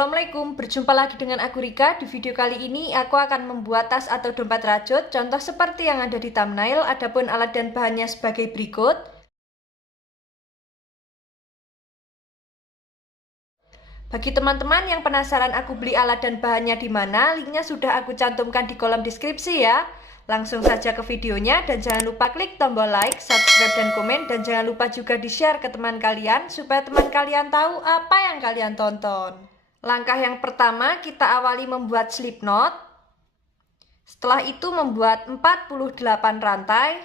Assalamualaikum, berjumpa lagi dengan aku Rika. Di video kali ini aku akan membuat tas atau dompet rajut. Contoh seperti yang ada di thumbnail, adapun alat dan bahannya sebagai berikut. Bagi teman-teman yang penasaran aku beli alat dan bahannya di mana, linknya sudah aku cantumkan di kolom deskripsi ya. Langsung saja ke videonya dan jangan lupa klik tombol like, subscribe, dan komen. Dan jangan lupa juga di-share ke teman kalian supaya teman kalian tahu apa yang kalian tonton. Langkah yang pertama kita awali membuat slip knot. Setelah itu membuat 48 rantai.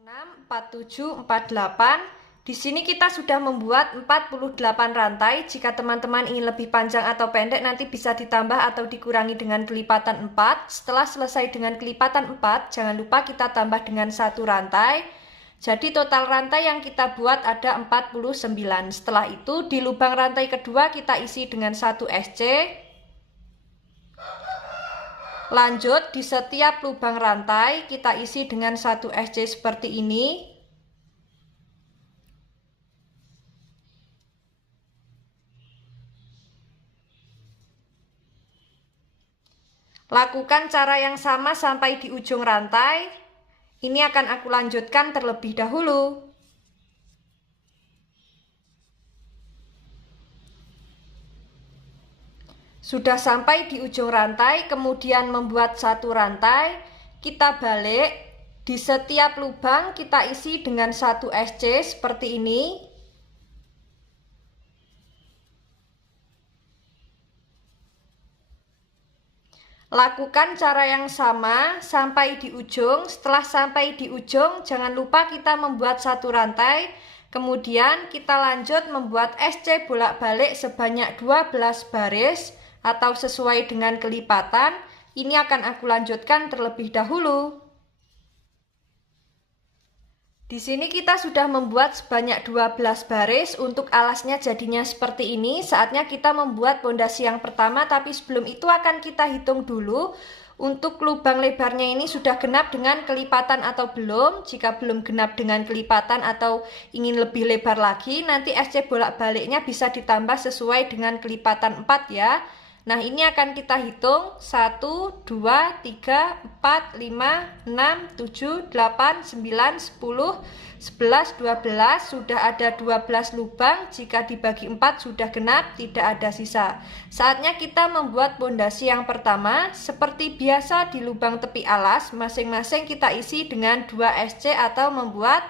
6, 47, 48. Di sini kita sudah membuat 48 rantai. Jika teman-teman ingin lebih panjang atau pendek nanti bisa ditambah atau dikurangi dengan kelipatan 4. Setelah selesai dengan kelipatan 4, jangan lupa kita tambah dengan 1 rantai. Jadi total rantai yang kita buat ada 49. Setelah itu di lubang rantai kedua kita isi dengan 1 SC. Lanjut di setiap lubang rantai kita isi dengan 1 SC seperti ini. Lakukan cara yang sama sampai di ujung rantai. Ini akan aku lanjutkan terlebih dahulu. Sudah sampai di ujung rantai, kemudian membuat 1 rantai, kita balik. Di setiap lubang kita isi dengan 1 SC seperti ini. Lakukan cara yang sama sampai di ujung. Setelah sampai di ujung, jangan lupa kita membuat 1 rantai. Kemudian kita lanjut membuat SC bolak-balik sebanyak 12 baris atau sesuai dengan kelipatan. Ini akan aku lanjutkan terlebih dahulu. Di sini kita sudah membuat sebanyak 12 baris. Untuk alasnya jadinya seperti ini. Saatnya kita membuat pondasi yang pertama, tapi sebelum itu akan kita hitung dulu. Untuk lubang lebarnya ini sudah genap dengan kelipatan atau belum. Jika belum genap dengan kelipatan atau ingin lebih lebar lagi, nanti SC bolak-baliknya bisa ditambah sesuai dengan kelipatan 4 ya. Nah, ini akan kita hitung 1, 2, 3, 4, 5, 6, 7, 8, 9, 10, 11, 12. Sudah ada 12 lubang. Jika dibagi 4 sudah genap, tidak ada sisa. Saatnya kita membuat pondasi yang pertama. Seperti biasa di lubang tepi alas, masing-masing kita isi dengan 2 SC atau membuat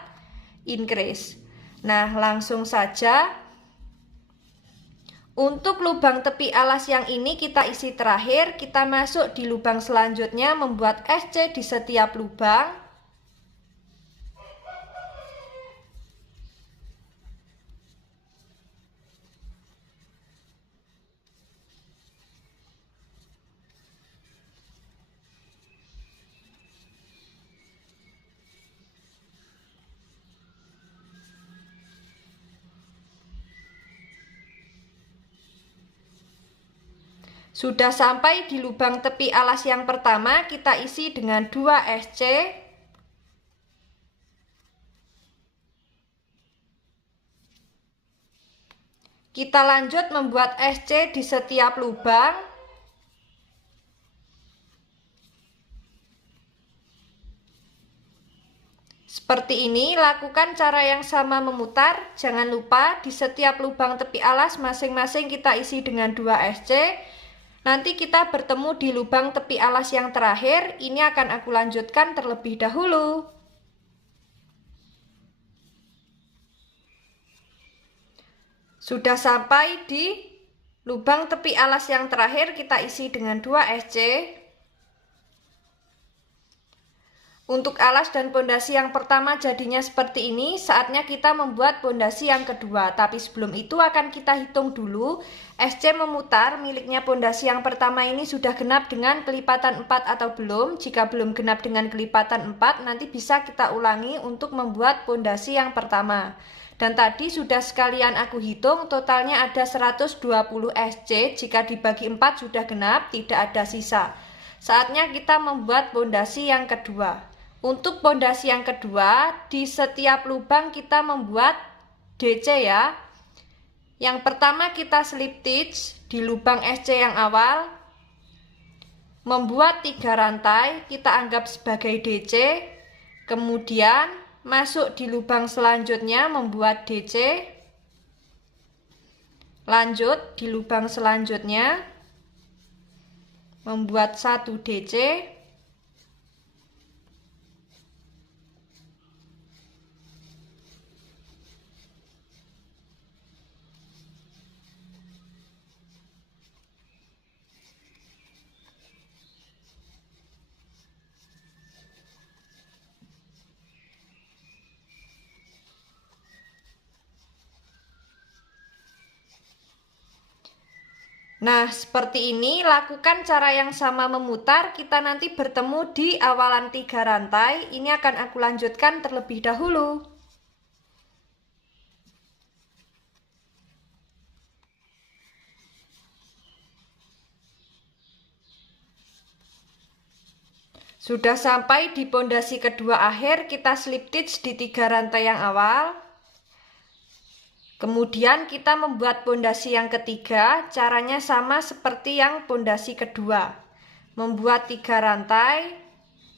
increase. Nah, langsung saja. Untuk lubang tepi alas yang ini kita isi terakhir, kita masuk di lubang selanjutnya membuat SC di setiap lubang. Sudah sampai di lubang tepi alas yang pertama, kita isi dengan 2 SC. Kita lanjut membuat SC di setiap lubang. Seperti ini, lakukan cara yang sama memutar. Jangan lupa di setiap lubang tepi alas masing-masing kita isi dengan 2 SC. Nanti kita bertemu di lubang tepi alas yang terakhir. Ini akan aku lanjutkan terlebih dahulu. Sudah sampai di lubang tepi alas yang terakhir, kita isi dengan 2 SC. Untuk alas dan pondasi yang pertama jadinya seperti ini. Saatnya kita membuat pondasi yang kedua. Tapi sebelum itu akan kita hitung dulu. SC memutar miliknya pondasi yang pertama ini sudah genap dengan kelipatan 4 atau belum. Jika belum genap dengan kelipatan 4, nanti bisa kita ulangi untuk membuat pondasi yang pertama. Dan tadi sudah sekalian aku hitung, totalnya ada 120 SC. Jika dibagi 4 sudah genap, tidak ada sisa. Saatnya kita membuat pondasi yang kedua. Untuk pondasi yang kedua, di setiap lubang kita membuat DC ya. Yang pertama kita slip stitch di lubang SC yang awal, membuat 3 rantai, kita anggap sebagai DC, kemudian masuk di lubang selanjutnya membuat DC, lanjut di lubang selanjutnya membuat 1 DC, nah, seperti ini, lakukan cara yang sama memutar, kita nanti bertemu di awalan 3 rantai. Ini akan aku lanjutkan terlebih dahulu. Sudah sampai di pondasi kedua akhir, kita slip stitch di 3 rantai yang awal. Kemudian kita membuat pondasi yang ketiga, caranya sama seperti yang pondasi kedua. Membuat 3 rantai,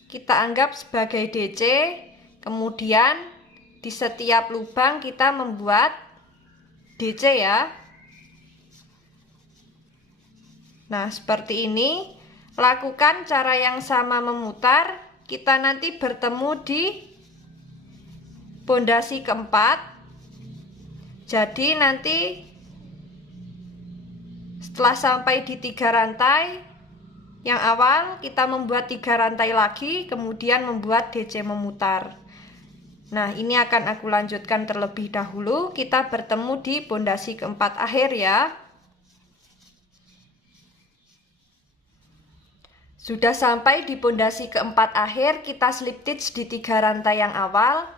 kita anggap sebagai DC, kemudian di setiap lubang kita membuat DC ya. Nah, seperti ini, lakukan cara yang sama memutar, kita nanti bertemu di pondasi keempat. Jadi nanti setelah sampai di 3 rantai yang awal, kita membuat 3 rantai lagi, kemudian membuat DC memutar. Nah, ini akan aku lanjutkan terlebih dahulu. Kita bertemu di pondasi keempat akhir ya. Sudah sampai di pondasi keempat akhir, kita slip stitch di 3 rantai yang awal.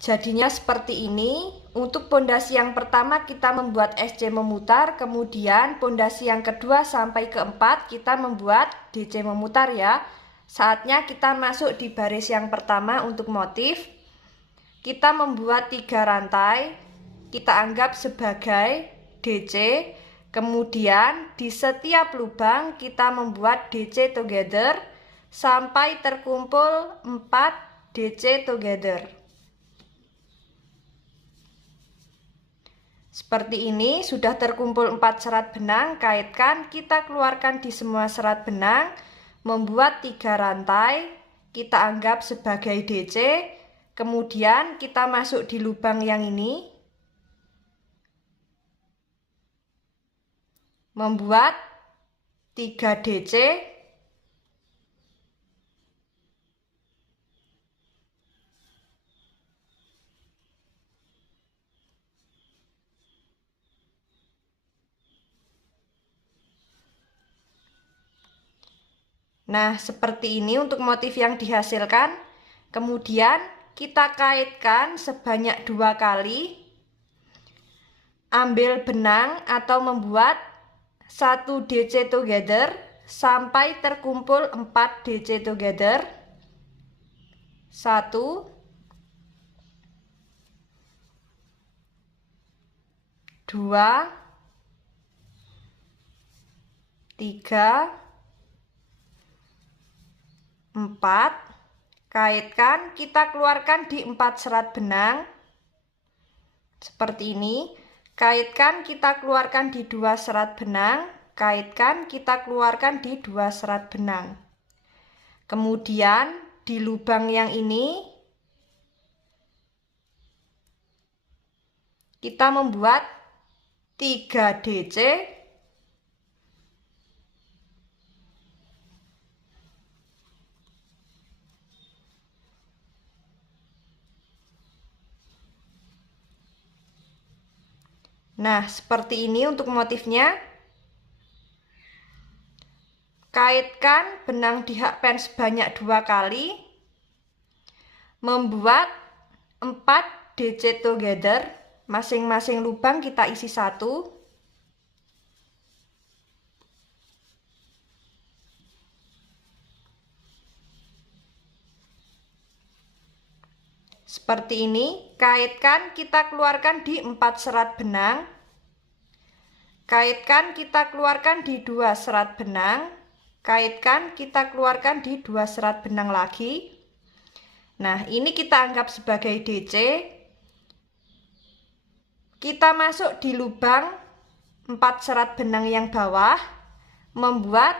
Jadinya seperti ini. Untuk pondasi yang pertama kita membuat SC memutar, kemudian pondasi yang kedua sampai keempat kita membuat DC memutar ya. Saatnya kita masuk di baris yang pertama untuk motif. Kita membuat 3 rantai, kita anggap sebagai DC, kemudian di setiap lubang kita membuat DC together sampai terkumpul 4 DC together. Seperti ini, sudah terkumpul 4 serat benang, kaitkan, kita keluarkan di semua serat benang, membuat 3 rantai, kita anggap sebagai DC, kemudian kita masuk di lubang yang ini, membuat 3 DC, nah, seperti ini untuk motif yang dihasilkan. Kemudian kita kaitkan sebanyak 2 kali. Ambil benang atau membuat 1 DC together sampai terkumpul 4 DC together. 1 2 3 4, kaitkan, kita keluarkan di 4 serat benang seperti ini. Kaitkan, kita keluarkan di 2 serat benang, kaitkan, kita keluarkan di 2 serat benang. Kemudian di lubang yang ini kita membuat 3 DC, nah, seperti ini untuk motifnya. Kaitkan benang di hakpen sebanyak 2 kali. Membuat 4 DC together. Masing-masing lubang kita isi 1. Seperti ini, kaitkan, kita keluarkan di 4 serat benang. Kaitkan, kita keluarkan di 2 serat benang. Kaitkan, kita keluarkan di 2 serat benang lagi. Nah, ini kita anggap sebagai DC. Kita masuk di lubang 4 serat benang yang bawah, membuat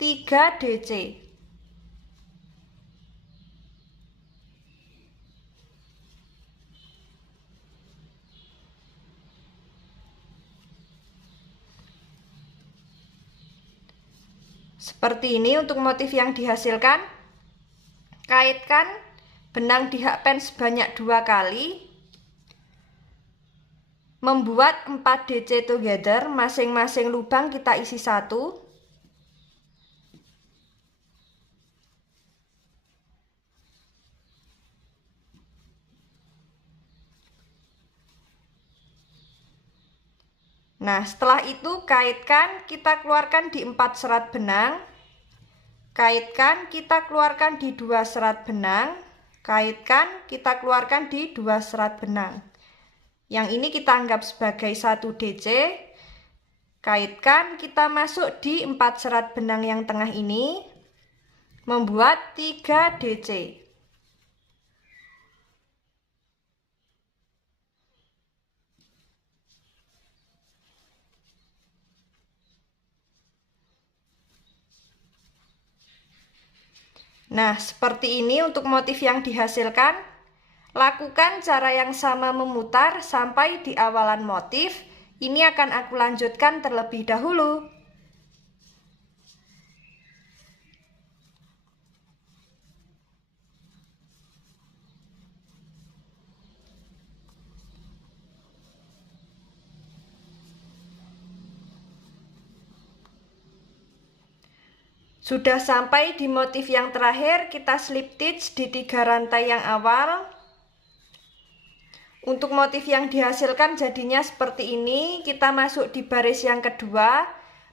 3 DC. Seperti ini untuk motif yang dihasilkan. Kaitkan benang di hakpen sebanyak 2 kali. Membuat 4 DC together, masing-masing lubang kita isi 1. Nah, setelah itu kaitkan, kita keluarkan di 4 serat benang. Kaitkan, kita keluarkan di 2 serat benang. Kaitkan, kita keluarkan di 2 serat benang. Yang ini kita anggap sebagai 1 DC. Kaitkan, kita masuk di 4 serat benang yang tengah ini, membuat 3 DC. Nah, seperti ini untuk motif yang dihasilkan. Lakukan cara yang sama memutar sampai di awalan motif. Ini akan aku lanjutkan terlebih dahulu. Sudah sampai di motif yang terakhir, kita slip stitch di 3 rantai yang awal. Untuk motif yang dihasilkan jadinya seperti ini. Kita masuk di baris yang kedua,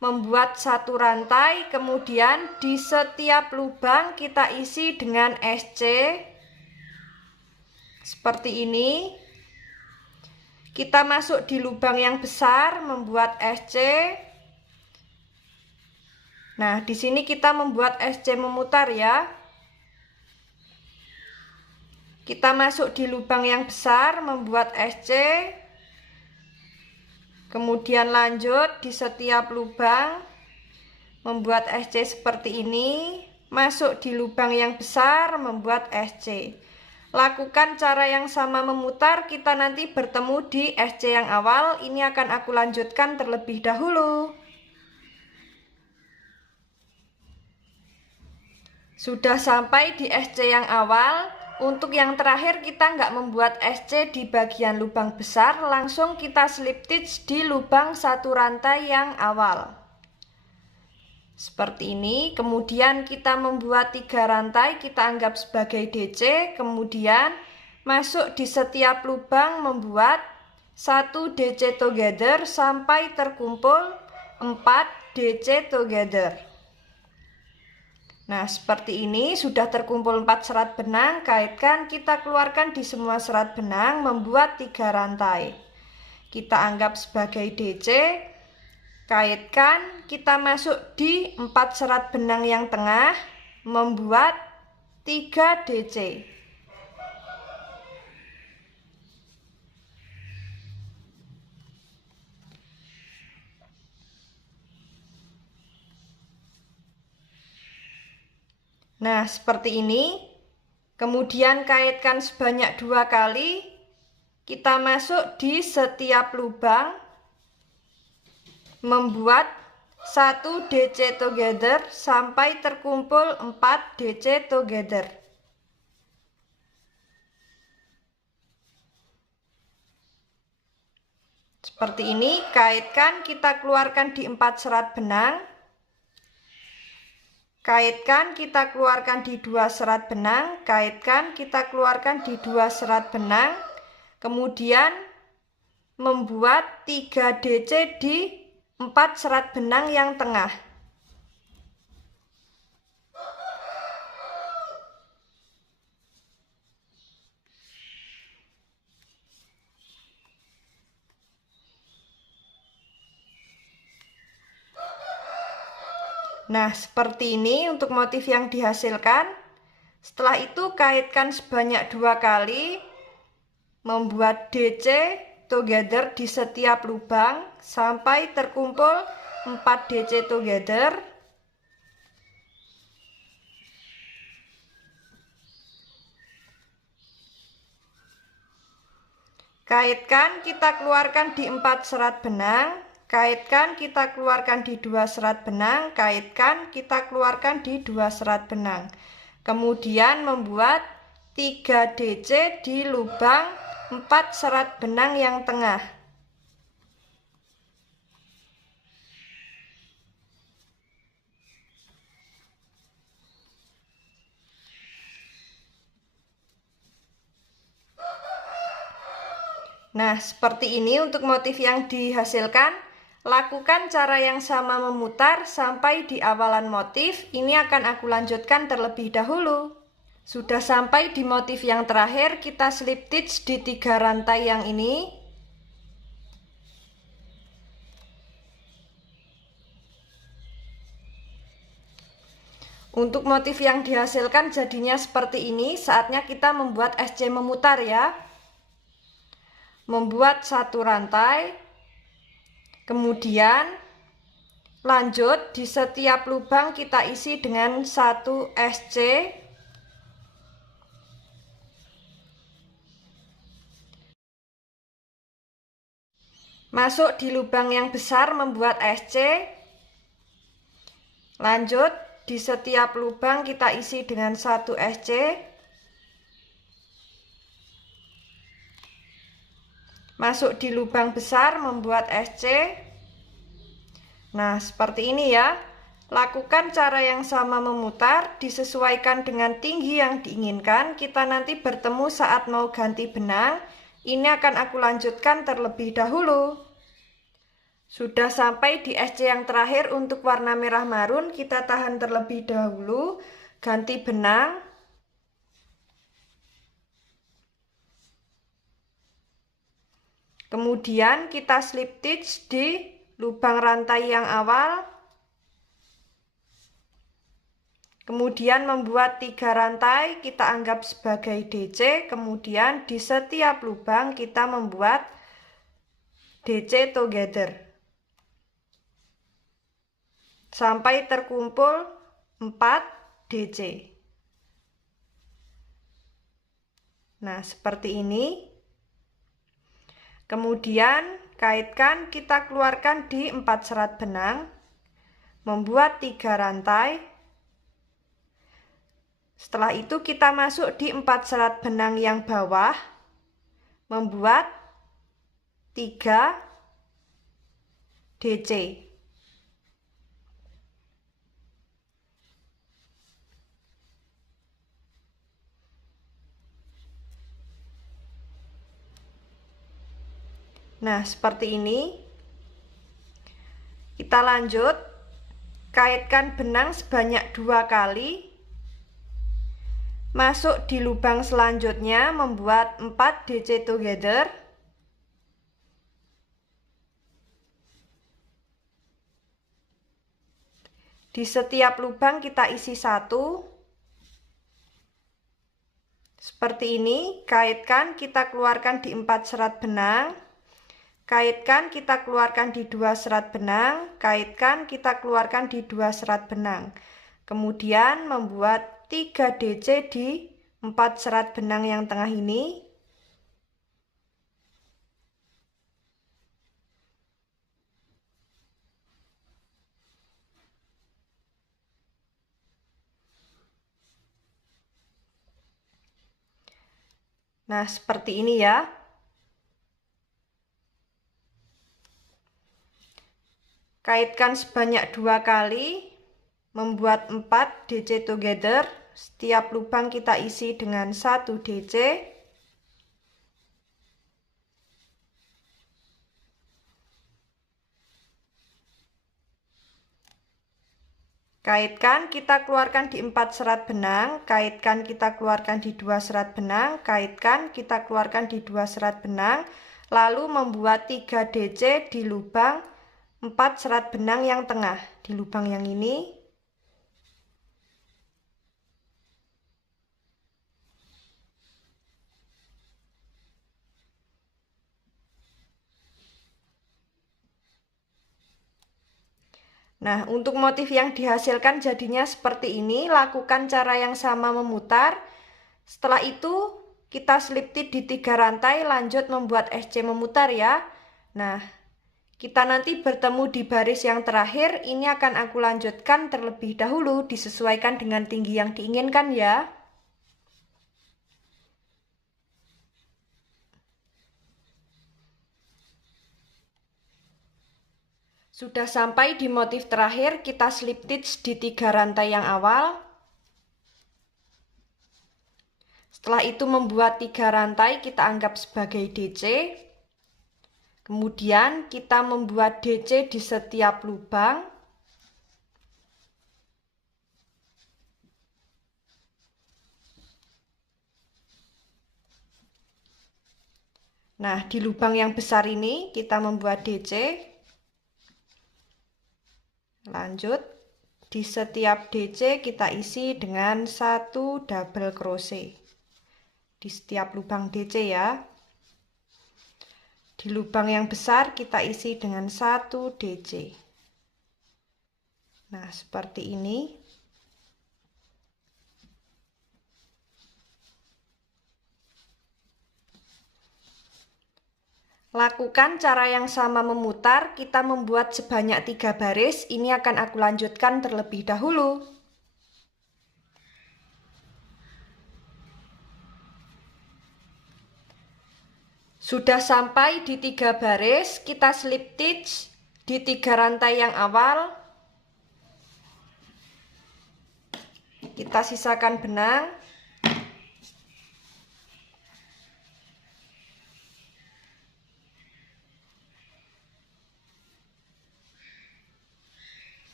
membuat 1 rantai, kemudian di setiap lubang kita isi dengan SC. Seperti ini. Kita masuk di lubang yang besar, membuat SC. Nah, di sini kita membuat SC memutar ya. Kita masuk di lubang yang besar, membuat SC. Kemudian lanjut di setiap lubang, membuat SC seperti ini. Masuk di lubang yang besar, membuat SC. Lakukan cara yang sama memutar, kita nanti bertemu di SC yang awal. Ini akan aku lanjutkan terlebih dahulu. Sudah sampai di SC yang awal. Untuk yang terakhir kita nggak membuat SC di bagian lubang besar, langsung kita slip stitch di lubang 1 rantai yang awal. Seperti ini. Kemudian kita membuat 3 rantai, kita anggap sebagai DC. Kemudian masuk di setiap lubang, membuat 1 DC together sampai terkumpul 4 DC together. Nah, seperti ini sudah terkumpul 4 serat benang. Kaitkan, kita keluarkan di semua serat benang, membuat 3 rantai. Kita anggap sebagai DC. Kaitkan, kita masuk di 4 serat benang yang tengah, membuat 3 DC. Nah, seperti ini. Kemudian kaitkan sebanyak 2 kali. Kita masuk di setiap lubang, membuat 1 DC together sampai terkumpul 4 DC together. Seperti ini. Kaitkan, kita keluarkan di 4 serat benang. Kaitkan, kita keluarkan di 2 serat benang. Kaitkan, kita keluarkan di 2 serat benang. Kemudian membuat 3 DC di 4 serat benang yang tengah. Nah, seperti ini untuk motif yang dihasilkan. Setelah itu kaitkan sebanyak 2 kali, membuat DC together di setiap lubang sampai terkumpul 4 DC together. Kaitkan, kita keluarkan di 4 serat benang. Kaitkan, kita keluarkan di 2 serat benang. Kaitkan, kita keluarkan di 2 serat benang. Kemudian membuat 3 DC di lubang 4 serat benang yang tengah. Nah, seperti ini untuk motif yang dihasilkan. Lakukan cara yang sama memutar sampai di awalan motif. Ini akan aku lanjutkan terlebih dahulu. Sudah sampai di motif yang terakhir, kita slip stitch di 3 rantai yang ini. Untuk motif yang dihasilkan jadinya seperti ini. Saatnya kita membuat SC memutar ya. Membuat 1 rantai, kemudian lanjut di setiap lubang kita isi dengan 1 SC. Masuk di lubang yang besar membuat SC. Lanjut di setiap lubang kita isi dengan 1 SC. Masuk di lubang besar membuat SC. Nah, seperti ini ya. Lakukan cara yang sama memutar, disesuaikan dengan tinggi yang diinginkan. Kita nanti bertemu saat mau ganti benang. Ini akan aku lanjutkan terlebih dahulu. Sudah sampai di SC yang terakhir untuk warna merah marun. Kita tahan terlebih dahulu. Ganti benang. Kemudian kita slip stitch di lubang rantai yang awal. Kemudian membuat 3 rantai, kita anggap sebagai DC. Kemudian di setiap lubang kita membuat DC together. Sampai terkumpul 4 DC. Nah, seperti ini. Kemudian kaitkan, kita keluarkan di 4 serat benang, membuat 3 rantai. Setelah itu kita masuk di 4 serat benang yang bawah, membuat 3 DC. Nah, seperti ini. Kita lanjut. Kaitkan benang sebanyak 2 kali. Masuk di lubang selanjutnya membuat 4 DC together. Di setiap lubang kita isi 1. Seperti ini. Kaitkan, kita keluarkan di 4 serat benang. Kaitkan, kita keluarkan di 2 serat benang. Kaitkan, kita keluarkan di 2 serat benang. Kemudian membuat 3 DC di 4 serat benang yang tengah ini. Nah, seperti ini ya. Kaitkan sebanyak 2 kali, membuat 4 DC together. Setiap lubang kita isi dengan 1 DC. Kaitkan, kita keluarkan di 4 serat benang. Kaitkan, kita keluarkan di 2 serat benang. Kaitkan, kita keluarkan di 2 serat benang. Lalu membuat 3 DC di lubang 4 serat benang yang tengah. Di lubang yang ini. Nah, untuk motif yang dihasilkan jadinya seperti ini. Lakukan cara yang sama memutar. Setelah itu kita slip knit di 3 rantai, lanjut membuat SC memutar ya. Nah, kita nanti bertemu di baris yang terakhir. Ini akan aku lanjutkan terlebih dahulu, disesuaikan dengan tinggi yang diinginkan ya. Sudah sampai di motif terakhir, kita slip stitch di 3 rantai yang awal. Setelah itu membuat 3 rantai, kita anggap sebagai DC. Kemudian kita membuat DC di setiap lubang. Nah, di lubang yang besar ini kita membuat DC. Lanjut, di setiap DC kita isi dengan 1 double crochet di setiap lubang DC ya. Di lubang yang besar kita isi dengan 1 DC. Nah, seperti ini. Lakukan cara yang sama memutar, kita membuat sebanyak 3 baris. Ini akan aku lanjutkan terlebih dahulu. Sudah sampai di 3 baris, kita slip stitch di 3 rantai yang awal. Kita sisakan benang.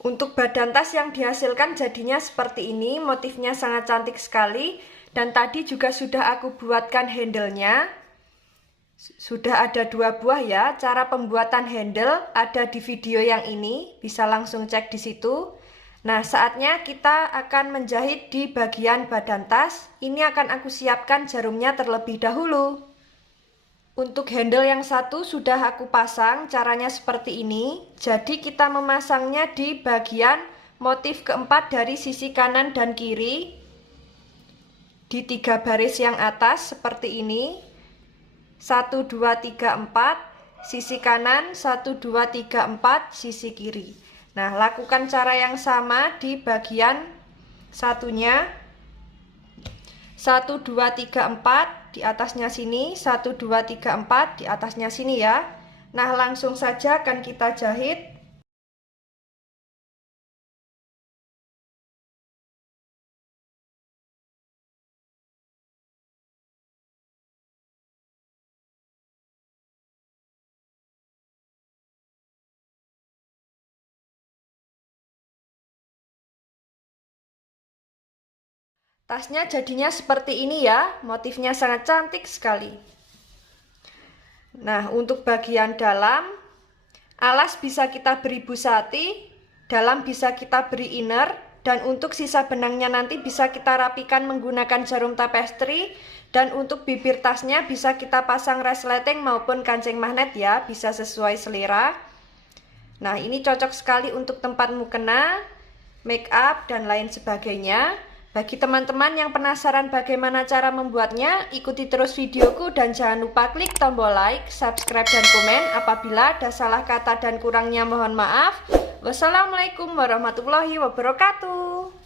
Untuk badan tas yang dihasilkan jadinya seperti ini, motifnya sangat cantik sekali. Dan tadi juga sudah aku buatkan handle-nya. Sudah ada 2 buah ya. Cara pembuatan handle ada di video yang ini, bisa langsung cek di situ. Nah, saatnya kita akan menjahit di bagian badan tas. Ini akan aku siapkan jarumnya terlebih dahulu. Untuk handle yang satu sudah aku pasang, caranya seperti ini. Jadi kita memasangnya di bagian motif keempat dari sisi kanan dan kiri. Di 3 baris yang atas seperti ini. 1, 2, 3, 4, sisi kanan, 1, 2, 3, 4, sisi kiri. Nah, lakukan cara yang sama di bagian satunya. 1, 2, 3, 4. Di atasnya sini 1, 2, 3, 4 di atasnya sini ya. Nah, langsung saja akan kita jahit. Tasnya jadinya seperti ini ya, motifnya sangat cantik sekali. Nah, untuk bagian dalam, alas bisa kita beri busati, dalam bisa kita beri inner, dan untuk sisa benangnya nanti bisa kita rapikan menggunakan jarum tapestry, dan untuk bibir tasnya bisa kita pasang resleting maupun kancing magnet ya, bisa sesuai selera. Nah, ini cocok sekali untuk tempat mukena, make up, dan lain sebagainya. Bagi teman-teman yang penasaran bagaimana cara membuatnya, ikuti terus videoku dan jangan lupa klik tombol like, subscribe, dan komen. Apabila ada salah kata dan kurangnya mohon maaf. Wassalamualaikum warahmatullahi wabarakatuh.